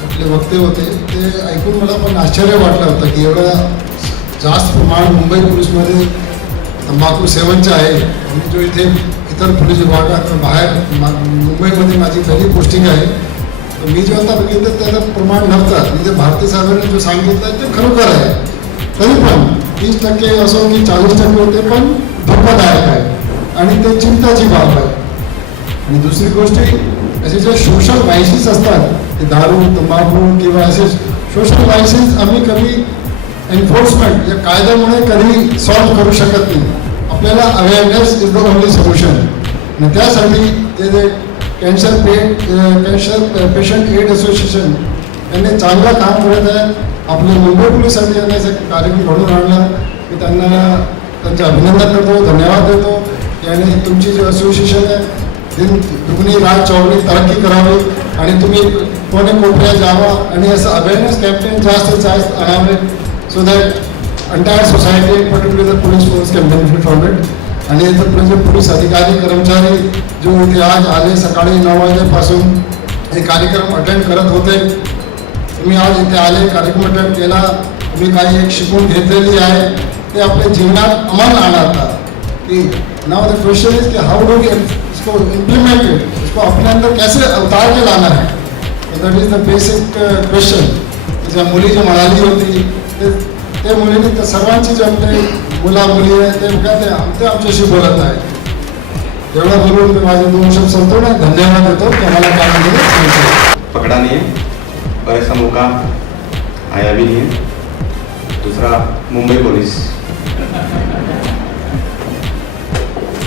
आपले वक्ते होते ते ऐकून मला पण आश्चर्य वाटलं होतं की एवढं जास्त प्रमाण मुंबई पोलीसमध्ये तंबाखू सेवनचं आहे. आणि जो इथे इतर पोलीस विभागात बाहेर मुंबईमध्ये माझी पहिली पोस्टिंग आहे. तर मी जेव्हा बघितलं त्याचं प्रमाण नव्हतं. म्हणजे भारतीय साहेबांनी जो सांगितलं ते खरोखर आहे. तरी पण 30% असो की 40% होते पण धोकादायक आहे आणि ते चिंताची बाब आहे. आणि दुसरी गोष्ट असे जे सोशल व्हायसेस असतात ते दारू तंबाखू किंवा असे सोशल व्हायसेस आम्ही कधी एन्फोर्समेंट या कायद्यामुळे कधी सॉल्व्ह करू शकत नाही. आपल्याला awareness is the only solution. आणि त्यासाठी ते जे कॅन्सर पेशंट एड असोसिएशन यांनी चांगलं काम करत आहे. आपले मुंबई पोलिसांनी यांना कार्यक्रम घडून आणला. मी त्यांना त्यांचे अभिनंदन करतो, धन्यवाद देतो. याने तुमची जी असोसिएशन आहे दुगनी रात चौगणी तरक्की करावी आणि तुम्ही कोणे कोपऱ्यात जावा आणि असं अवेअरनेस कॅम्पेन जास्त जास्त आणावे so that entire society particular police force can benefit from it. आणि इतर पोलीस अधिकारी कर्मचारी जो इथे आज आले सकाळी 9 वाजल्यापासून हे कार्यक्रम अटेंड करत होते. तुम्ही आज इथे आले कार्यक्रम अटेंड केला. तुम्ही काही एक शिकून घेतलेली आहे ते आपल्या जीवनात अंमल आणतात की नाउ द क्वेश्चन इज कि हाउ डू वी इसको इम्प्लीमेंटेड, इसको अपने अंदर कैसे उतार के लाना है. That is the basic question. ज्या मुली जी म्हणाली होती ते मुलीने तर सर्वांची जे आपले मुला मुली आहे ते ते आमच्याशी बोलत आहे. एवढं बोलून मी माझे 2 शब्द संपतो ना. धन्यवाद देतो की आम्हाला काय पकड़ा नहीं है और ऐसा मौका आया भी नहीं है. दूसरा मुंबई पुलिस,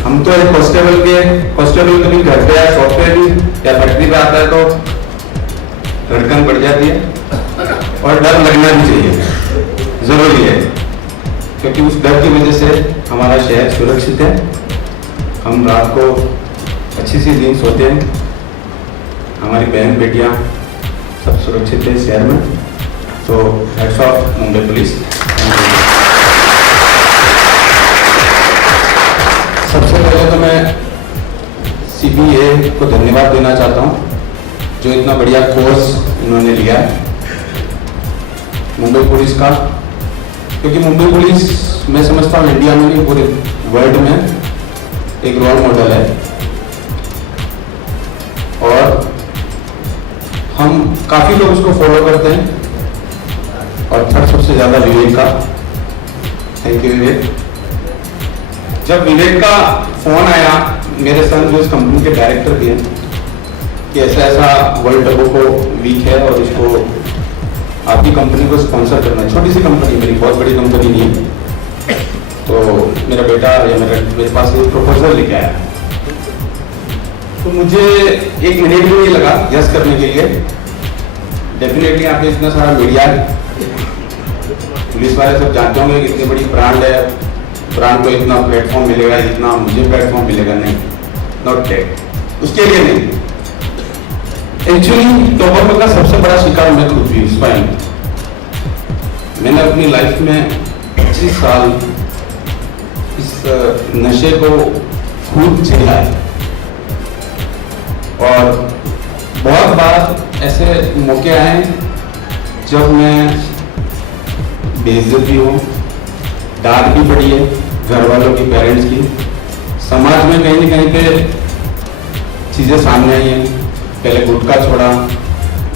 हम तो एक कांस्टेबल कभी घर पे या शॉप पे भी या फैक्ट्री पे आता है तो धड़कन बढ़ जाती है और डर लगना भी चाहिए, जरूरी है. क्योंकि उस डर की वजह से हमारा शहर सुरक्षित है. हम रात को अच्छी सी नींद सोते हैं. हमारी बहन बेटियां सब सुरक्षित है शहर में. तो हैट्स ऑफ मुंबई पुलिस. सबसे पहले तो मैं CPA को धन्यवाद देना चाहता हूँ जो इतना बढ़िया कोर्स इन्होंने लिया है मुंबई पुलिस का. क्योंकि मुंबई पुलिस मैं समझता हूँ इंडिया में नहीं पूरे वर्ल्ड में एक रोल मॉडल है. और हम काफ़ी लोग उसको फॉलो करते हैं. और थर्ड सबसे ज़्यादा विवेक का. थैंक यू विवेक. जब विवेक का फोन आया मेरे सन जो इस कंपनी के डायरेक्टर थे कि ऐसा ऐसा वर्ल्ड टर्बो को वीक है और इसको आपकी कंपनी को स्पॉन्सर करना है. छोटी सी कंपनी, मेरी बहुत बड़ी कंपनी नहीं है. तो मेरा बेटा या मेरे पास एक प्रपोजल लेके आया. तो मुझे 1 मिनट भी नहीं लगा यस करने के लिए. डेफिनेटली आपने इतना सारा मीडिया पुलिस वाले सब जानते होंगे कि इतनी बड़ी ब्रांड है, ब्रांड को इतना प्लेटफॉर्म मिलेगा, इतना मुझे प्लेटफॉर्म मिलेगा. नहीं, नॉट डेट. उसके लिए नहीं. एक्चुअली टोबैको का सबसे बड़ा शिकार मैं खुद भी स्वयं. मैंने अपनी लाइफ में 25 साल इस नशे को खूब झेला है. और बहुत बार ऐसे मौके आए जब मैं बेइज्जती हूँ, डांट भी पड़ी है घर वालों की, पेरेंट्स की. समाज में कहीं न कहीं पे चीज़ें सामने आई हैं. पहले गुटखा छोड़ा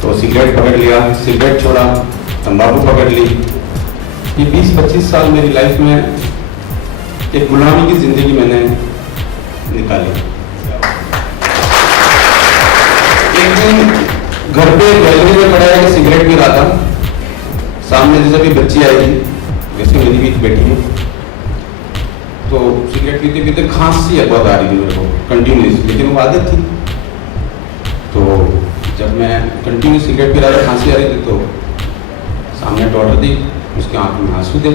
तो सिगरेट पकड़ लिया, सिगरेट छोड़ा तंबाकू पकड़ ली. ये 20-25 साल मेरी लाइफ में एक गुलामी की जिंदगी मैंने निकाली. एक दिन घर पे गैलरी में पड़ा है कि सिगरेट पी रहा था. सामने जैसे भी बच्ची आएगी वैसे मेरी भी बेटी है. तो सिगरेट पीते पीते खांसी बहुत आ रही थी मेरे को कंटिन्यूस, लेकिन वो आदत थी. तो जब मैं कंटिन्यू सिगरेट पी रहा था, खांसी आ रही थी, तो सामने डॉटर थी, उसके आंख में आंसू थे.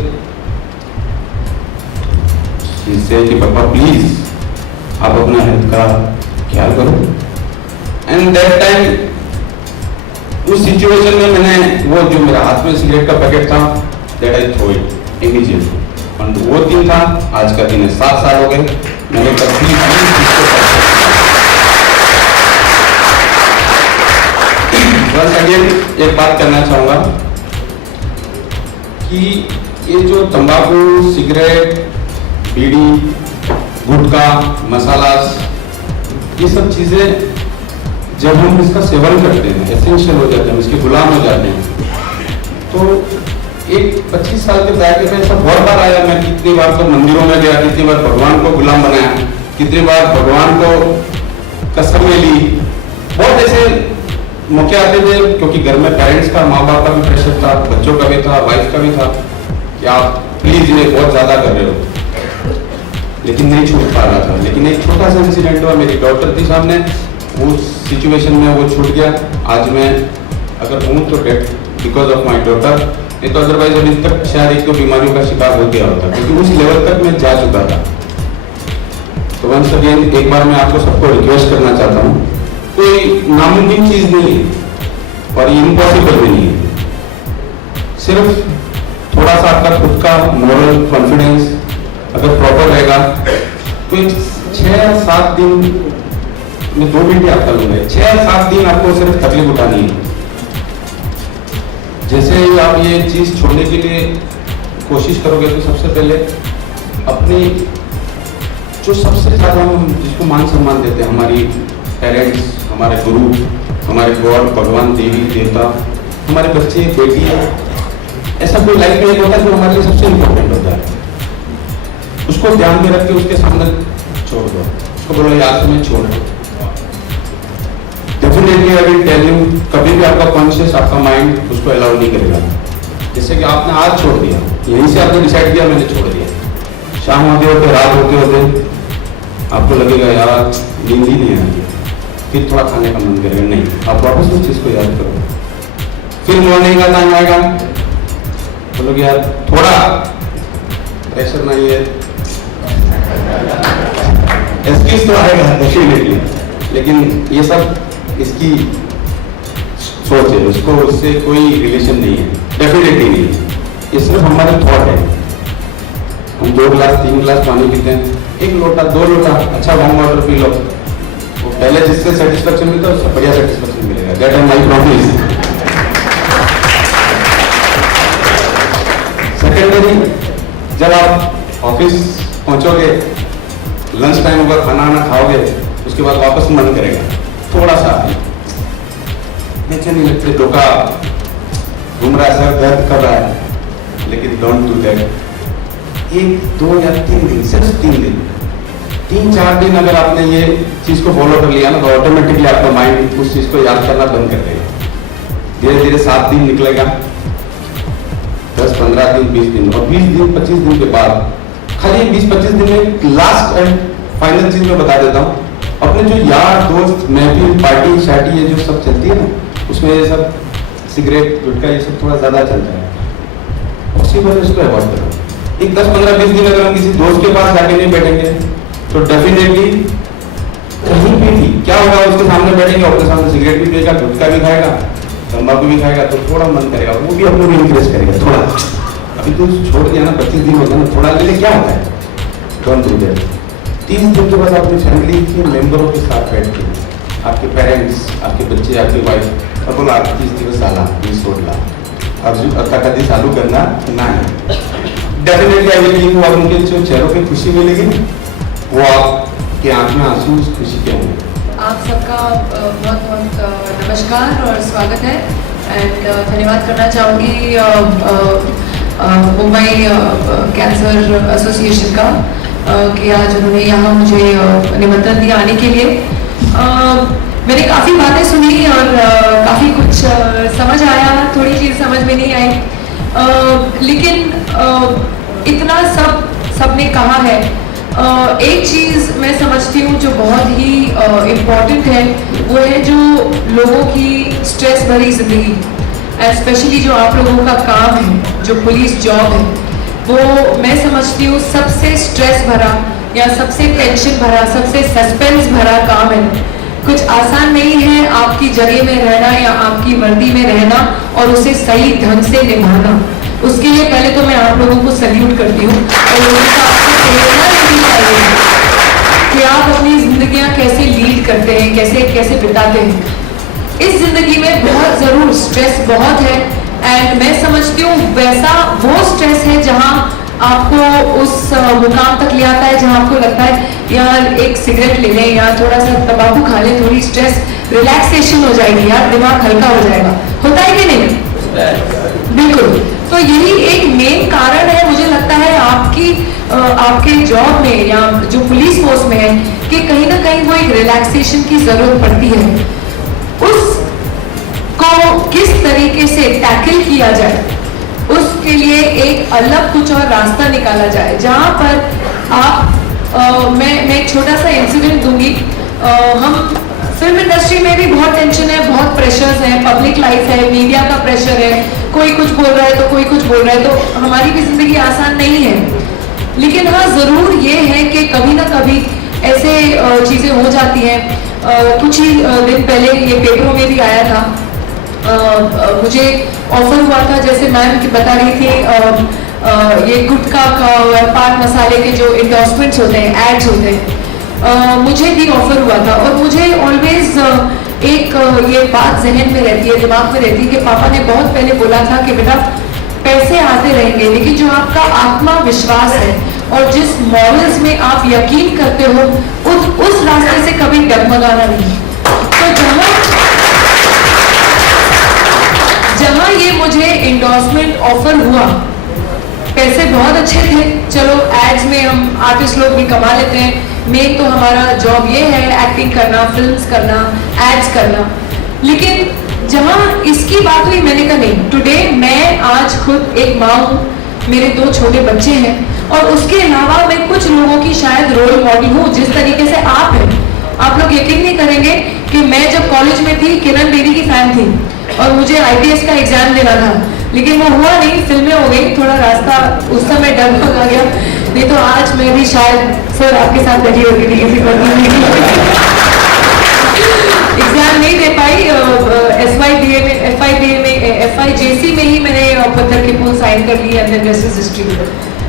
इससे कि पापा प्लीज आप अपना हेल्थ का ख्याल करो. एंड दैट टाइम उस सिचुएशन में मैंने वो जो मेरा हाथ में सिगरेट का पैकेट था that I throw it immediately. और वो दिन था, आज का दिन है, 7 साल हो गए. मैंने कभी एक बात कहना चाहूँगा कि ये जो तंबाकू, सिगरेट, बीड़ी, गुटखा, मसाला, ये सब चीज़ें जब हम इसका सेवन करते हैं, एसेंशियल हो जाते हैं, इसके गुलाम हो जाते हैं, तो एक 25 साल के दायरे में ऐसा बहुत बार आया। मैं कितनी बार तो मंदिरों में गया, कितनी बार भगवान को गुलाम बनाया, कितनी बार भगवान को कसम में ली। बहुत ऐसे मौके आते थे क्योंकि घर में पेरेंट्स का, माँ बाप का भी प्रेशर था, बच्चों का भी था, वाइफ का भी था कि आप प्लीज ये बहुत ज़्यादा कर रहे हो, लेकिन नहीं छूट पा रहा था। लेकिन एक छोटा सा इंसिडेंट हुआ, मेरी डॉटर थी सामने, वो सिचुएशन में वो छूट गया। आज मैं अगर हूँ तो that because of my daughter, नहीं तो अदरवाइज अभी तक शायद एक तो बीमारियों का शिकार हो गया होता, क्योंकि उस लेवल तक मैं जा चुका था। तो वंस अगेन एक बार मैं आपको सबको रिक्वेस्ट करना चाहता हूँ, कोई नामुमकिन चीज़ नहीं है और ये इम्पॉसिबल भी नहीं है। सिर्फ थोड़ा सा आपका खुद का मोरल कॉन्फिडेंस अगर प्रॉपर रहेगा तो 6-7 दिन में 2 मिनट आपका लूंगा, 6-7 दिन आपको सिर्फ तकलीफ उठानी है। जैसे ही आप ये चीज़ छोड़ने के लिए कोशिश करोगे तो सबसे पहले अपनी जो सबसे ज़्यादा हम जिसको मान सम्मान देते हैं, हमारी पेरेंट्स, हमारे गुरु, हमारे गॉड, भगवान, देवी देवता, हमारे बच्चे, बेटी, ऐसा कोई लाइफ में एक होता है जो हमारे लिए सबसे इम्पोर्टेंट होता है। उसको ध्यान में रख के उसके सामने छोड़ दो, उसको बोलो यार तुम्हें छोड़ दो। Definitely I will tell you, कभी भी आपका कॉन्शियस, आपका माइंड उसको अलाउ नहीं करेगा। जैसे कि आपने आज छोड़ दिया, यहीं से आपने डिसाइड किया मैंने छोड़ दिया, शाम होते होते, रात होते होते आपको लगेगा यार नींद ही नहीं आएगी, फिर थोड़ा खाने का मन करेगा, नहीं, आप वापस उस चीज़ को याद करो। फिर मॉर्निंग का टाइम आएगा, बोलोगे यार थोड़ा प्रेशर नहीं है, एक्सक्यूज तो आएगा डेफिनेटली, लेकिन ये सब इसकी सोच है, उसको उससे कोई रिलेशन नहीं है, डेफिनेटली नहीं है। ये सिर्फ हमारे थॉट है। हम 2 गिलास 3 गिलास पानी पीते हैं, 1 लोटा 2 लोटा अच्छा वार्म वाटर पी लो, वो पहले जिससे सेटिस्फेक्शन मिलता है उससे बढ़िया सेटिस्फेक्शन मिलेगा। That is my promise. Secondary, जब आप ऑफिस पहुंचोगे, लंच टाइम होगा, खाना आना खाओगे, उसके बाद वापस मन करेगा थोड़ा सा नहीं लगते, डोका घूम रहा है, सर दर्द कर रहा है, लेकिन डोंट डू दैट। 1, 2 या 3 दिन, सिर्फ 3 दिन, 3-4 दिन अगर आपने ये चीज को फॉलो कर लिया ना, तो ऑटोमेटिकली आपका माइंड उस चीज को याद करना बंद कर देगा। धीरे धीरे 7 दिन निकलेगा, 10-15 दिन, 20 दिन, और 20 दिन 25 दिन के बाद, खाली 20-25 दिन में लास्ट एंड फाइनल चीज मैं बता देता हूँ, अपने जो यार दोस्त, महफिल, पार्टी शार्टी ये जो सब चलती है ना, उसमें ये सब सिगरेट, गुटखा ये सब थोड़ा ज्यादा चलता है, उसी वजह से अवॉइड करो। एक 10-15-20 दिन अगर हम किसी दोस्त के पास जाके नहीं बैठेंगे तो डेफिनेटली कहीं भी नहीं, क्या होगा, उसके सामने बैठेंगे, अपने सामने सिगरेट भी पिएगा, गुटखा भी खाएगा, तंबाकू भी खाएगा, तो थोड़ा मन करेगा, वो भी अपने को इंकरेज करेगा थोड़ा। अभी तो छोड़ दिया ना, 25 दिन होता है ना, थोड़ा ले ले, क्या होता है, डोंट डू दैट। 30 दिन के बाद अपनी फैमिली के मेंबरों के साथ बैठ के, आपके पेरेंट्स, आपके बच्चे, आपकी वाइफ, और बोला 30 दिवस आला मी सोडला, अब आता कभी चालू करना ना है। डेफिनेटली आई विल गिव, और उनके जो चेहरों पे खुशी मिलेगी वो आपके आंख में आंसू उस खुशी के होंगे। आप सबका बहुत बहुत नमस्कार और स्वागत है, एंड धन्यवाद करना चाहूँगी मुंबई कैंसर एसोसिएशन का कि आज उन्होंने यहाँ मुझे निमंत्रण दिया आने के लिए। मैंने काफ़ी बातें सुनी और काफ़ी कुछ समझ आया, थोड़ी चीज़ समझ में नहीं आई, लेकिन इतना सबने कहा है। एक चीज़ मैं समझती हूँ जो बहुत ही इम्पॉर्टेंट है, वो है जो लोगों की स्ट्रेस भरी जिंदगी, स्पेशली जो आप लोगों का काम है, जो पुलिस जॉब है, वो मैं समझती हूँ सबसे स्ट्रेस भरा या सबसे टेंशन भरा, सबसे सस्पेंस भरा काम है। कुछ आसान नहीं है आपकी जगह में रहना या आपकी वर्दी में रहना और उसे सही ढंग से निभाना। उसके लिए पहले तो मैं आप लोगों को सल्यूट करती हूँ और लोगों को आपसे प्रेरणा लेनी चाहिए कि आप अपनी जिंदगियाँ कैसे लीड करते हैं, कैसे कैसे बिताते हैं। इस जिंदगी में बहुत जरूर स्ट्रेस बहुत है, एंड मैं समझती हूँ वैसा वो स्ट्रेस है जहाँ आपको उस मुकाम तक ले आता है जहाँ आपको लगता है यार एक सिगरेट ले लें या थोड़ा सा तंबाकू खा लें, थोड़ी स्ट्रेस रिलैक्सेशन हो जाएगी यार, दिमाग हल्का हो जाएगा। होता है कि नहीं? बिल्कुल। तो यही एक मेन कारण है मुझे लगता है आपके जॉब में या जो पुलिस फोर्स में है कि कहीं ना कहीं वो एक रिलैक्सेशन की जरूरत पड़ती है। उसको किस तरीके से टैकल किया जाए, उसके लिए एक अलग कुछ और रास्ता निकाला जाए जहां पर आप मैं एक छोटा सा इंसिडेंट दूंगी। हम फिल्म इंडस्ट्री में भी बहुत टेंशन है, बहुत प्रेशर्स है, पब्लिक लाइफ है, मीडिया का प्रेशर है, कोई कुछ बोल रहा है तो कोई कुछ बोल रहा है, तो हमारी भी जिंदगी आसान नहीं है। लेकिन हाँ जरूर ये है कि कभी ना कभी ऐसे चीजें हो जाती हैं। कुछ ही दिन पहले ये पेपरों में भी आया था, मुझे ऑफर हुआ था, जैसे मैम की बता रही थी, ये गुटखा का और पान मसाले के जो इंडोर्समेंट्स होते हैं, एड्स होते हैं, मुझे भी ऑफर हुआ था। और मुझे ऑलवेज एक ये बात जहन में रहती है, दिमाग में रहती है कि पापा ने बहुत पहले बोला था कि बेटा पैसे आते रहेंगे, लेकिन जो आपका आत्मविश्वास है और जिस मॉरल्स में आप यकीन करते हो उस रास्ते से कभी डगमगाना नहीं। तो जहां ये मुझे इंडोर्समेंट ऑफर हुआ, पैसे बहुत अच्छे थे, चलो एड्स में हम आर्टिस्ट लोग भी कमा लेते हैं, मेन तो हमारा जॉब ये है एक्टिंग करना, फिल्म्स करना, एड्स करना। लेकिन जहां इसकी बात हुई मैंने कहा नहीं, टुडे मैं आज खुद एक माँ हूँ, मेरे 2 छोटे बच्चे हैं, और उसके अलावा मैं कुछ लोगों की शायद रोल मॉडल हूँ जिस तरीके से आप हैं। आप लोग यकीन नहीं करेंगे कि मैं जब कॉलेज में थी किरण बेदी की फैन थी और मुझे IPS का एग्जाम देना था, लेकिन वो हुआ नहीं, फिल्में हो गई, थोड़ा रास्ता उस समय डगमग आ गया, नहीं तो आज मैं भी शायद सर आपके साथ बैठी होती थी किसी पर एग्जाम नहीं दे पाई। FIJC में ही मैंने पत्थर की फूल साइन कर ली अंडर जस्टिस हिस्ट्री।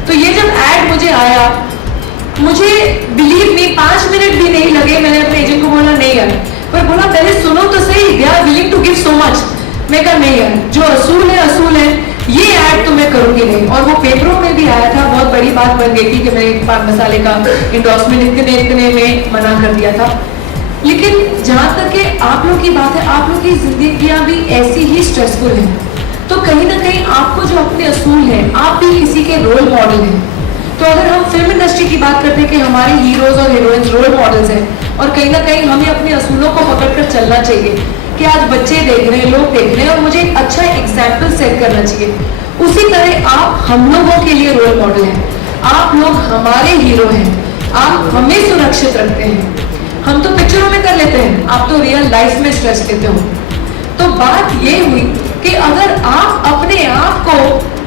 तो ये जब एड मुझे आया, मुझे बिलीव मी 5 मिनट भी नहीं लगे, मैंने अपने एजेंट को बोला नहीं यार, पर बोला पहले सुनो तो सही, they are willing to give so much. मैं कहा नहीं यार, जो असूल है ये ऐड तो मैं करूंगी नहीं। और वो पेपरों में भी आया था, बहुत बड़ी बात बन गई थी कि मैंने पान मसाले का इंडोर्समेंट इतने में मना कर दिया था। लेकिन जहां तक कि आप लोग की बात है, आप लोग की जिंदगियां भी ऐसी ही स्ट्रेसफुल हैं, तो कहीं ना कहीं आपको जो अपने असूल हैं, आप भी किसी के रोल मॉडल हैं। तो अगर हम फिल्म इंडस्ट्री की बात करते हैं कि हमारे हीरोज और हीरोइंस रोल मॉडल्स हैं, और कहीं ना कहीं हमें अपने असूलों को पकड़कर चलना चाहिए कि आज बच्चे देख रहे हैं, लोग देख रहे हैं, और मुझे एक अच्छा एग्जाम्पल सेट करना चाहिए। उसी तरह आप हम लोगों के लिए रोल मॉडल हैं, आप लोग हमारे हीरो हैं, आप हमें सुरक्षित रखते हैं। हम तो पिक्चरों में कर लेते हैं, आप तो रियल लाइफ में स्ट्रेस लेते हो। तो बात ये हुई कि अगर आप अपने आप को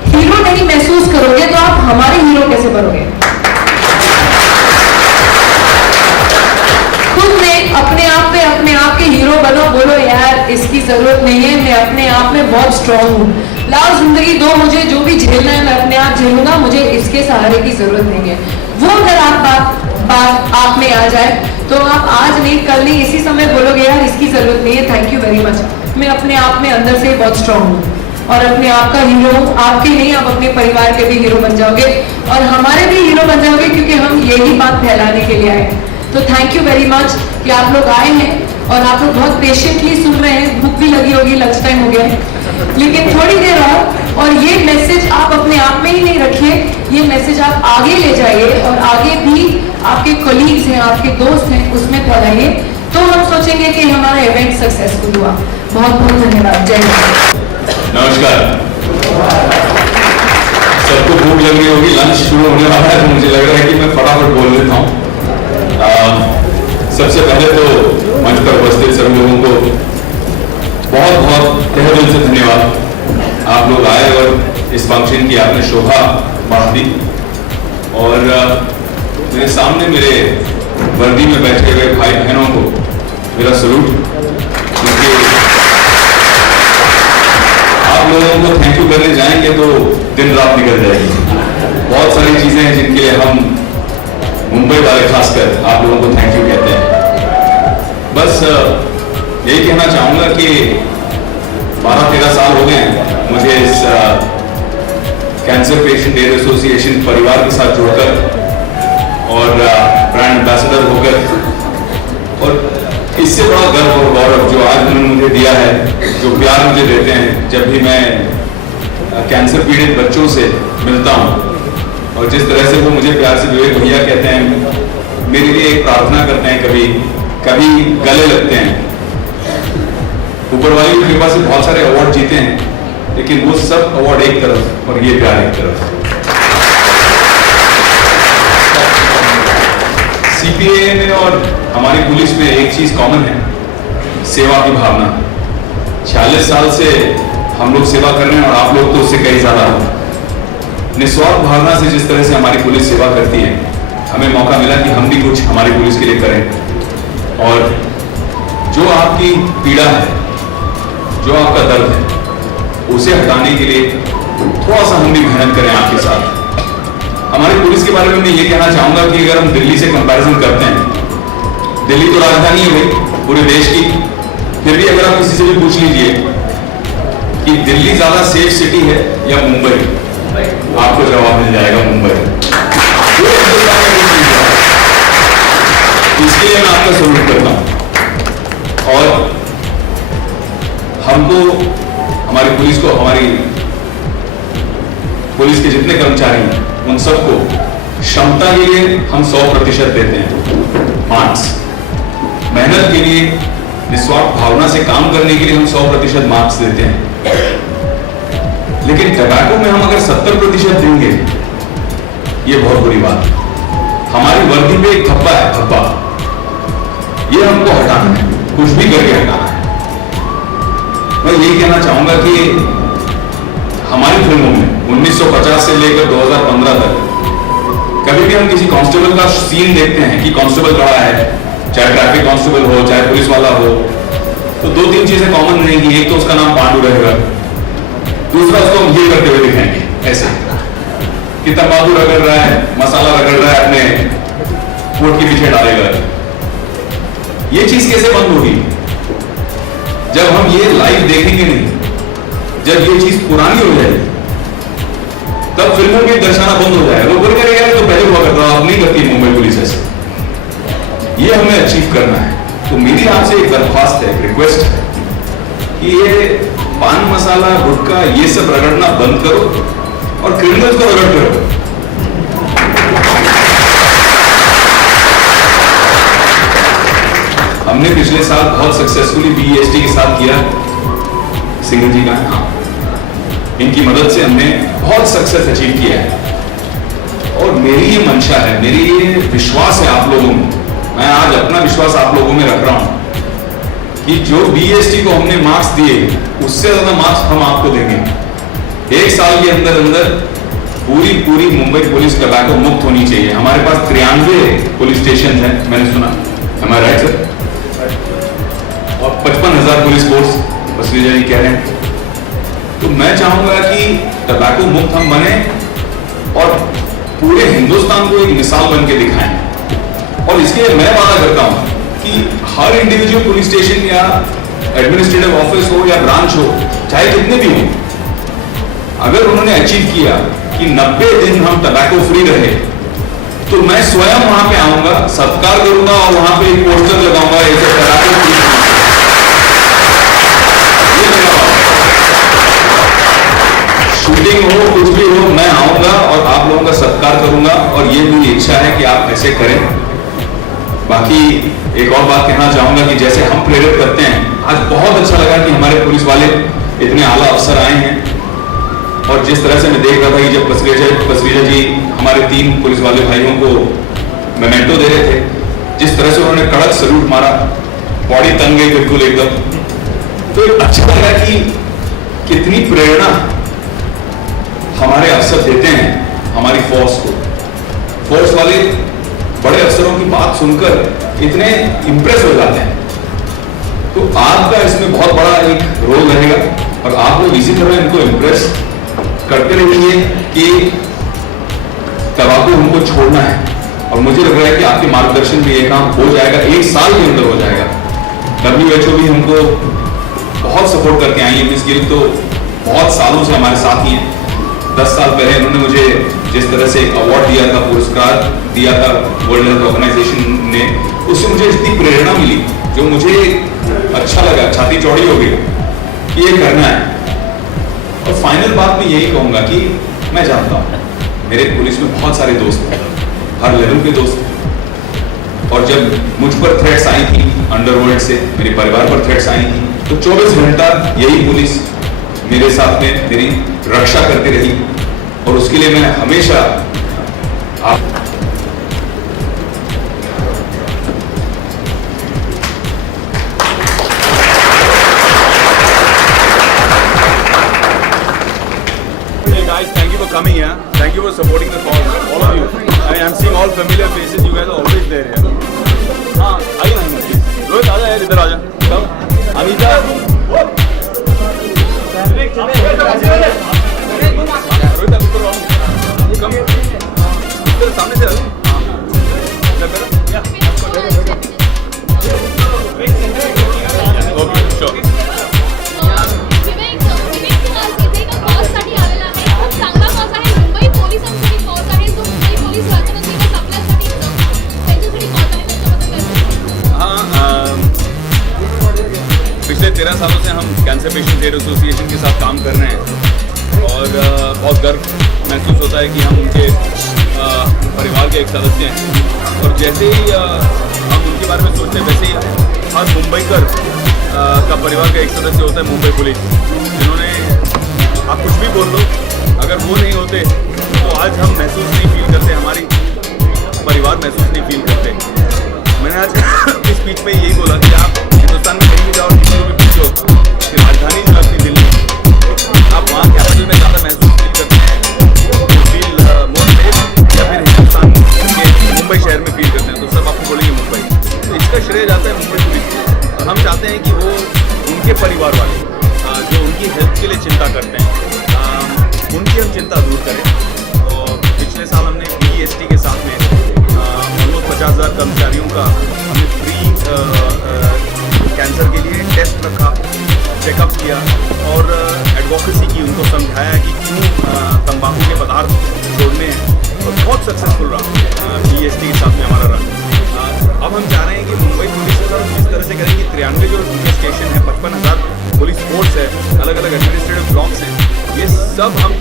हीरो नहीं महसूस करोगे तो आप हमारे हीरो कैसे बनोगे? खुद में अपने आप के हीरो बनो, बोलो यार इसकी जरूरत नहीं है, मैं अपने आप में बहुत स्ट्रांग हूँ, लाओ जिंदगी दो मुझे, जो भी झेलना है मैं अपने आप झेलूंगा, मुझे इसके सहारे की जरूरत नहीं है। वो अगर बात आप में आ जाए तो आप आज नहीं कल नहीं इसी समय बोलोगे यार इसकी जरूरत नहीं है, थैंक यू वेरी मच, मैं अपने आप में अंदर से बहुत स्ट्रांग हूँ और अपने आप का हीरो हूँ। आपके नहीं, आप अपने परिवार के भी हीरो बन जाओगे और हमारे भी हीरो बन जाओगे, क्योंकि हम यही बात फैलाने के लिए आए। तो थैंक यू वेरी मच कि आप लोग आए हैं और आप लोग बहुत पेशेंटली सुन रहे हैं, भूख भी लगी होगी, लंच टाइम हो गया है, लेकिन थोड़ी देर और ये मैसेज आप अपने आप में ही नहीं रखिए, ये मैसेज आप आगे ले जाइए और आगे भी आपके कोलीग्स हैं, आपके दोस्त हैं, उसमें फैलाइए, तो हम सोचेंगे कि हमारा इवेंट सक्सेसफुल हुआ। बहुत बहुत धन्यवाद। जय हिंद। नमस्कार सबको, भूख लग रही होगी, लंच शुरू होने वाला है, तो मुझे लग रहा है कि मैं फटाफट बोल लेता हूँ। सबसे पहले तो मंच पर उपस्थित सभी लोगों को बहुत बहुत तहे दिल से धन्यवाद। आप लोग आए और इस फंक्शन की आपने शोभा बढ़ा दी, और मेरे सामने मेरे वर्दी में बैठे हुए भाई बहनों को मेरा सलूट, क्योंकि आप लोगों को थैंक यू करने जाएंगे तो दिन रात निकल जाएगी। बहुत सारी चीजें हैं जिनके लिए हम मुंबई वाले खासकर आप लोगों को थैंक यू कहते हैं। बस यही कहना चाहूँगा कि 12-13 साल हो गए हैं मुझे इस कैंसर पेशेंट एड एसोसिएशन परिवार के साथ जुड़कर और ब्रांड एम्बेसडर होकर, और इससे बड़ा गर्व और गौरव जो आज उन्होंने मुझे दिया है, जो प्यार मुझे देते हैं जब भी मैं कैंसर पीड़ित बच्चों से मिलता हूँ, और जिस तरह से वो मुझे प्यार से विवेक भैया कहते हैं, मेरे लिए एक प्रार्थना करते हैं, कभी कभी गले लगते हैं। ऊपर वाली की कृपा से बहुत सारे अवार्ड जीते हैं, लेकिन वो सब अवार्ड एक तरफ और ये प्यार एक तरफ। सीपीए में और हमारी पुलिस में एक चीज कॉमन है, सेवा की भावना। 46 साल से हम लोग सेवा कर रहे हैं, और आप लोग तो उससे कई ज्यादा। निस्वार्थ भावना से जिस तरह से हमारी पुलिस सेवा करती है, हमें मौका मिला कि हम भी कुछ हमारी पुलिस के लिए करें। और जो आपकी पीड़ा है, जो आपका दर्द है, उसे हटाने के लिए थोड़ा सा हम भी मेहनत करें आपके साथ। हमारी पुलिस के बारे में मैं ये कहना चाहूंगा कि अगर हम दिल्ली से कंपैरिजन करते हैं, दिल्ली तो राजधानी है भाई पूरे देश की, फिर भी अगर आप किसी से भी पूछ लीजिए कि दिल्ली ज्यादा सेफ सिटी है या मुंबई, आपको जवाब मिल जाएगा मुंबई। इसके लिए मैं आपका सल्यूट करता हूं। और हमको, हमारी पुलिस को, हमारी पुलिस के जितने कर्मचारी हैं, उन सबको क्षमता के लिए हम 100% देते हैं मार्क्स। मेहनत के लिए, निस्वार्थ भावना से काम करने के लिए हम 100% मार्क्स देते हैं। लेकिन टबैको में हम अगर 70% देंगे, ये बहुत बुरी बात है। हमारी वर्दी पे एक थप्पा है, थप्पा, ये हमको हटाना है, कुछ भी करके हटाना है। मैं यही कहना चाहूंगा कि हमारी फिल्मों में 1950 से लेकर 2015 तक कभी भी हम किसी कांस्टेबल का सीन देखते हैं कि कांस्टेबल खड़ा है, चाहे ट्रैफिक कांस्टेबल हो, चाहे पुलिस वाला हो, तो 2-3 चीजें कॉमन रहेंगी। एक तो उसका नाम पांडु रहेगा, दूसरा उसको हम ये करते हुए दिखाएंगे ऐसे कि तंबाकू रगड़ रहा है, मसाला रगड़ रहा है, अपने वोट के पीछे डालेगा। ये चीज कैसे बंद होगी? जब हम ये लाइव देखेंगे नहीं, जब ये चीज पुरानी हो जाएगी, तब फिल्मों में दर्शाना बंद हो जाएगा। वो बोल करेगा तो पहले हुआ करता, अब नहीं करती मुंबई पुलिस ऐसे। ये हमें अचीव करना है। तो मेरी आपसे एक दरख्वास्त है, एक रिक्वेस्ट है कि ये पान मसाला, गुटखा, ये सब रगड़ना बंद करो और क्रिमिनल्स को रगड़ करो। हमने पिछले साल बहुत सक्सेसफुली बीएसटी के साथ किया, सिंह जी का नाम, इनकी मदद से हमने बहुत सक्सेस अचीव किया है। और मेरी ये मंशा है, मेरी ये विश्वास है आप लोगों में, मैं आज अपना विश्वास आप लोगों में रख रहा हूं कि जो बीएसटी को हमने मार्क्स दिए, उससे ज्यादा मार्क्स हम आपको देंगे। 1 साल के अंदर अंदर पूरी मुंबई पुलिस टबैको मुक्त होनी चाहिए। हमारे पास 93 पुलिस स्टेशन है, मैंने सुना, हमारा राइट सर, और 55,000 पुलिस फोर्स बसरीजा जी कह रहे हैं। तो मैं चाहूंगा कि टबैको मुक्त हम बने और पूरे हिंदुस्तान को एक मिसाल बन के दिखाएं। और इसके लिए मैं वादा करता हूं कि हर इंडिविजुअल पुलिस स्टेशन या एडमिनिस्ट्रेटिव ऑफिस हो या ब्रांच हो, चाहे कितने भी हो, अगर उन्होंने अचीव किया कि 90 दिन हम टबैको फ्री रहे, तो मैं स्वयं वहां पे आऊंगा, सत्कार करूंगा और वहां पे एक पोस्टर लगाऊंगा, ऐसे टबैको फ्री। शूटिंग हो, कुछ भी हो, मैं आऊंगा और आप लोगों का सत्कार करूंगा, और ये मेरी इच्छा है कि आप ऐसे करें। बाकी एक और बात कहना चाहूंगा कि जैसे हम प्रेरित करते हैं, आज बहुत अच्छा लगा कि हमारे पुलिस वाले इतने आला अफसर आए हैं। और जिस तरह से मैं देख रहा था कि जब बसरीजा जी हमारे 3 पुलिस वाले भाइयों को मेमेंटो दे रहे थे, जिस तरह से उन्होंने कड़क सल्यूट मारा, बॉडी तन गई बिल्कुल एकदम, तो अच्छा लगा कि कितनी प्रेरणा हमारे अफसर देते हैं हमारी फोर्स को। फोर्स वाले बड़े अफसरों की बात सुनकर इतने इंप्रेस हो जाते हैं। तो आपका इसमें बहुत बड़ा एक रोल रहेगा, और आप लोग इसी तरह इनको इंप्रेस करते रहिए कि तंबाकू हमको छोड़ना है। और मुझे लग रहा है कि आपके मार्गदर्शन में ये काम हो जाएगा, 1 साल के अंदर हो जाएगा। WHO भी हमको बहुत सपोर्ट करके आई है। मिस गिल तो बहुत सालों से हमारे साथ ही हैं। 10 साल पहले उन्होंने मुझे जिस तरह से एक अवार्ड दिया था, पुरस्कार दिया था वर्ल्ड हेल्थ ऑर्गेनाइजेशन ने, उससे मुझे इतनी प्रेरणा मिली जो मुझे अच्छा लगा, छाती चौड़ी हो गई कि ये करना है। और फाइनल बात मैं यही कहूँगा कि मैं जानता हूँ मेरे पुलिस में बहुत सारे दोस्त हैं, हर लेवल के दोस्त हैं। और जब मुझ पर थ्रेट्स आई थी अंडरवर्ल्ड से, मेरे परिवार पर थ्रेट्स आई थी, तो 24 घंटा यही पुलिस मेरे साथ में मेरी रक्षा करती रही। और उसके लिए मैं हमेशा आप Guys, thank you for coming here. Thank you for supporting the cause, all of you. I am seeing all familiar faces. You guys are always there here. हाँ, आइए ना प्लीज। रोहित आजा यार, इधर आजा। कम। अनीता। रोहित अब इधर आओ। कम। इधर सामने से आओ। Okay, sure. पिछले 13 सालों से हम कैंसर पेशेंट एड एसोसिएशन के साथ काम कर रहे हैं और बहुत गर्व महसूस होता है कि हम उनके परिवार के एक सदस्य हैं। और जैसे ही हम उनके बारे में सोचते हैं, वैसे ही हर मुंबईकर का परिवार का एक सदस्य होता है मुंबई पुलिस, जिन्होंने आप कुछ भी बोल लो, अगर वो नहीं होते तो आज हम महसूस नहीं फील करते, हमारी परिवार महसूस नहीं फील करते। मैंने आज इस स्पीच में यही बोला कि आप हिंदुस्तान में कहीं भी जाओ, किसी को भी पूछो कि राजधानी जो अपनी दिल्ली, आप वहाँ कैपिटल में ज़्यादा महसूस फील करते हैं, फील मोर सेफ, या फिर हिंदुस्तान के मुंबई शहर में फील करते हैं, तो सब आपको बोलेंगे मुंबई। तो इसका श्रेय जाता है मुंबई पुलिस को। और हम चाहते हैं कि वो उनके परिवार वाले जो उनकी हेल्थ के लिए चिंता करते हैं, उनकी हम चिंता दूर करें। और पिछले साल हमने PEST के साथ में ऑलमोस्ट 50,000 कर्मचारियों का हमने फ्री कैंसर के लिए टेस्ट रखा, चेकअप किया और एडवोकेसी की, उनको समझाया कि क्यों तंबाकू के पदार्थ छोड़ने हैं, और बहुत सक्सेसफुल रहा PEST के साथ में हमारा रहा। अब हम चाह रहे हैं कि मुंबई पुलिस के साथ इस तरह से करें कि 93 जो उनके स्टेशन है, 55,000 पुलिस फोर्स है, अलग अलग एडमिनिस्ट्रेटिव ब्लॉक्स हैं, ये सब हम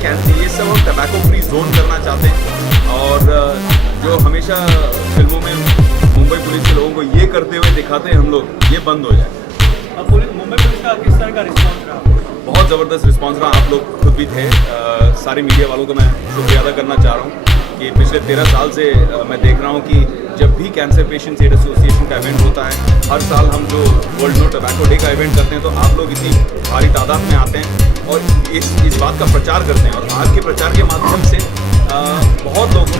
टबैको फ्री जोन करना चाहते हैं। और जो हमेशा फिल्मों में मुंबई पुलिस के लोगों को ये करते हुए दिखाते हैं हम लोग, ये बंद हो जाए। अब मुंबई पुलिस का किस तरह का रिस्पॉन्स रहा? बहुत ज़बरदस्त रिस्पॉन्स रहा, आप लोग खुद भी थे। सारे मीडिया वालों को मैं शुक्रिया अदा करना चाह रहा हूँ कि पिछले 13 साल से मैं देख रहा हूँ कि जब भी कैंसर पेशेंट्स एड एसोसिएशन का इवेंट होता है, हर साल हम जो वर्ल्ड नो टबैको डे का इवेंट करते हैं, तो आप लोग इतनी भारी तादाद में आते हैं और इस बात का प्रचार करते हैं। और आज के प्रचार के माध्यम से बहुत लोगों की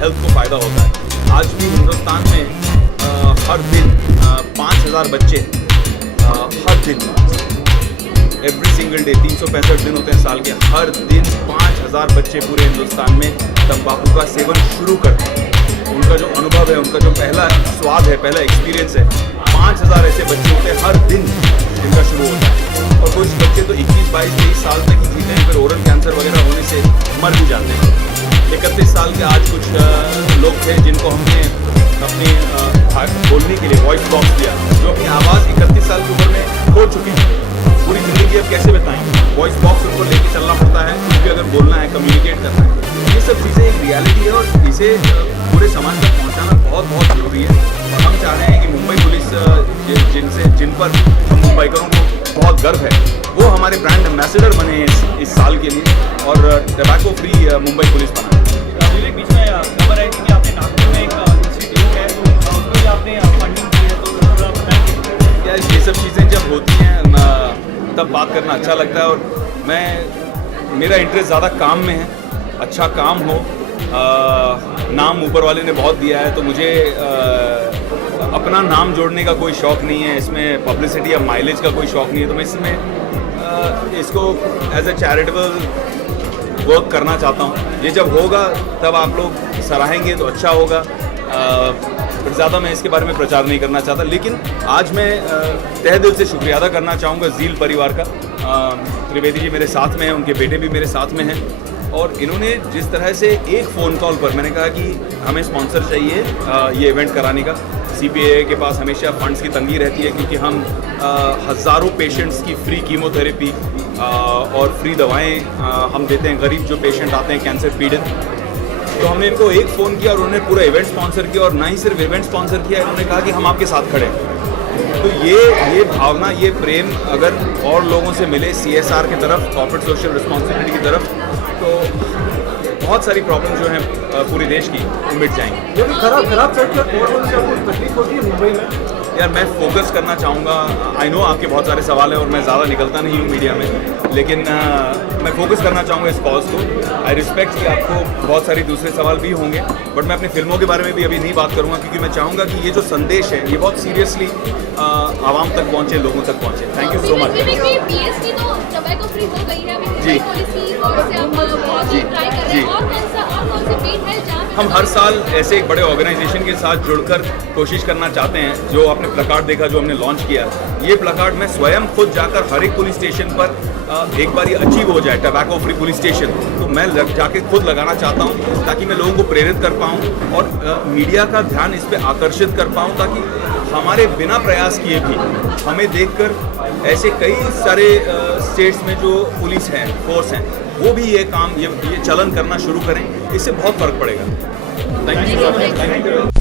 हेल्थ को फ़ायदा होता है। आज भी हिंदुस्तान में हर दिन 5,000 बच्चे, हर दिन, एवरी सिंगल डे, 365 दिन होते हैं साल के, हर दिन 5,000 बच्चे पूरे हिंदुस्तान में तंबाकू का सेवन शुरू करते हैं। उनका जो अनुभव है, उनका जो पहला स्वाद है, पहला एक्सपीरियंस है, 5,000 ऐसे बच्चे होते हैं हर दिन जिनका शुरू होता है। और कुछ बच्चे तो 21, 22, 23 साल तक ही जीते हैं, फिर ओरल कैंसर वगैरह होने से मर भी जाते हैं। 31 साल के आज कुछ लोग थे जिनको हमने अपनी बोलने के लिए वॉइस बॉक्स दिया, जो अपनी आवाज़ 31 साल की उम्र में खो चुके हैं। पूरी ज़िंदगी अब कैसे बताएंगे? वॉइस बॉक्स उनको लेके चलना पड़ता है, कुछ भी अगर बोलना है, कम्युनिकेट करना है। ये सब चीज़ें एक रियलिटी है और इसे पूरे समाज तक पहुँचाना बहुत बहुत ज़रूरी है। और हम चाह रहे हैं कि मुंबई पुलिस जिन पर हम मुंबईकरों को बहुत गर्व है, वो हमारे ब्रांड एम्बेसडर बने हैं इस साल के लिए और टबैको फ्री मुंबई पुलिस बना। बीच में खबर आई थी कि आपने नागपुर में एक इंस्टीट्यूट है, तो उसको भी आपने फंडिंग की है, तो थोड़ा बताएं। यार ये सब चीज़ें जब होती हैं तब बात करना अच्छा लगता है। और मेरा इंटरेस्ट ज़्यादा काम में है, अच्छा काम हो, नाम ऊपर वाले ने बहुत दिया है, तो मुझे अपना नाम जोड़ने का कोई शौक़ नहीं है, इसमें पब्लिसिटी या माइलेज का कोई शौक़ नहीं है। तो मैं इसमें इसको एज ए चैरिटेबल वर्क करना चाहता हूँ। ये जब होगा तब आप लोग सराहेंगे तो अच्छा होगा। बट ज़्यादा मैं इसके बारे में प्रचार नहीं करना चाहता। लेकिन आज मैं तहे दिल से शुक्रिया अदा करना चाहूँगा ज़ील परिवार का। त्रिवेदी जी मेरे साथ में हैं, उनके बेटे भी मेरे साथ में हैं, और इन्होंने जिस तरह से एक फ़ोन कॉल पर मैंने कहा कि हमें स्पॉन्सर चाहिए ये इवेंट कराने का। CPAA के पास हमेशा फंड्स की तंगी रहती है, क्योंकि हम हज़ारों पेशेंट्स की फ्री कीमोथेरेपी और फ्री दवाएं हम देते हैं गरीब जो पेशेंट आते हैं कैंसर पीड़ित। तो हमने इनको एक फ़ोन किया और उन्होंने पूरा इवेंट स्पॉन्सर किया, और ना ही सिर्फ इवेंट स्पॉन्सर किया, इन्होंने कहा कि हम आपके साथ खड़े हैं। तो ये भावना, ये प्रेम अगर और लोगों से मिले CSR की तरफ, कॉर्पोरेट सोशल रिस्पॉन्सिबिलिटी की तरफ, तो बहुत सारी प्रॉब्लम जो हैं पूरे देश की वो मिट जाएंगी। जो भी खराब सड़क से आपको तकलीफ होती है मुंबई में? यार मैं फोकस करना चाहूँगा, आई नो आपके बहुत सारे सवाल हैं और मैं ज़्यादा निकलता नहीं हूँ मीडिया में, लेकिन मैं फोकस करना चाहूँगा इस कॉज को। आई रिस्पेक्ट कि आपको बहुत सारी दूसरे सवाल भी होंगे, बट मैं अपनी फिल्मों के बारे में भी अभी नहीं बात करूँगा, क्योंकि मैं चाहूँगा कि ये जो संदेश है ये बहुत सीरियसली आवाम तक पहुँचे, लोगों तक पहुँचे। Thank you so much. PST तो टबैको फ्री हो गई है, जी पॉलिसी और से आप बहुत ट्राई कर रहे हैं, और कौन से पेट है जहाँ हम हर साल ऐसे एक बड़े ऑर्गेनाइजेशन के साथ जुड़कर कोशिश करना चाहते हैं। जो आपने प्लकार्ड देखा जो हमने लॉन्च किया, ये प्लकार्ड मैं स्वयं खुद जाकर हर एक पुलिस स्टेशन पर एक बार ये अचीव हो जाए, टबैको फ्री पुलिस स्टेशन, तो मैं जाके खुद लगाना चाहता हूँ, ताकि मैं लोगों को प्रेरित कर पाऊँ और मीडिया का ध्यान इस पर आकर्षित कर पाऊँ, ताकि हमारे बिना प्रयास किए भी हमें देखकर ऐसे कई सारे स्टेट्स में जो पुलिस हैं, फोर्स हैं, वो भी ये काम, ये चलन करना शुरू करें। इससे बहुत फर्क पड़ेगा। Thank you.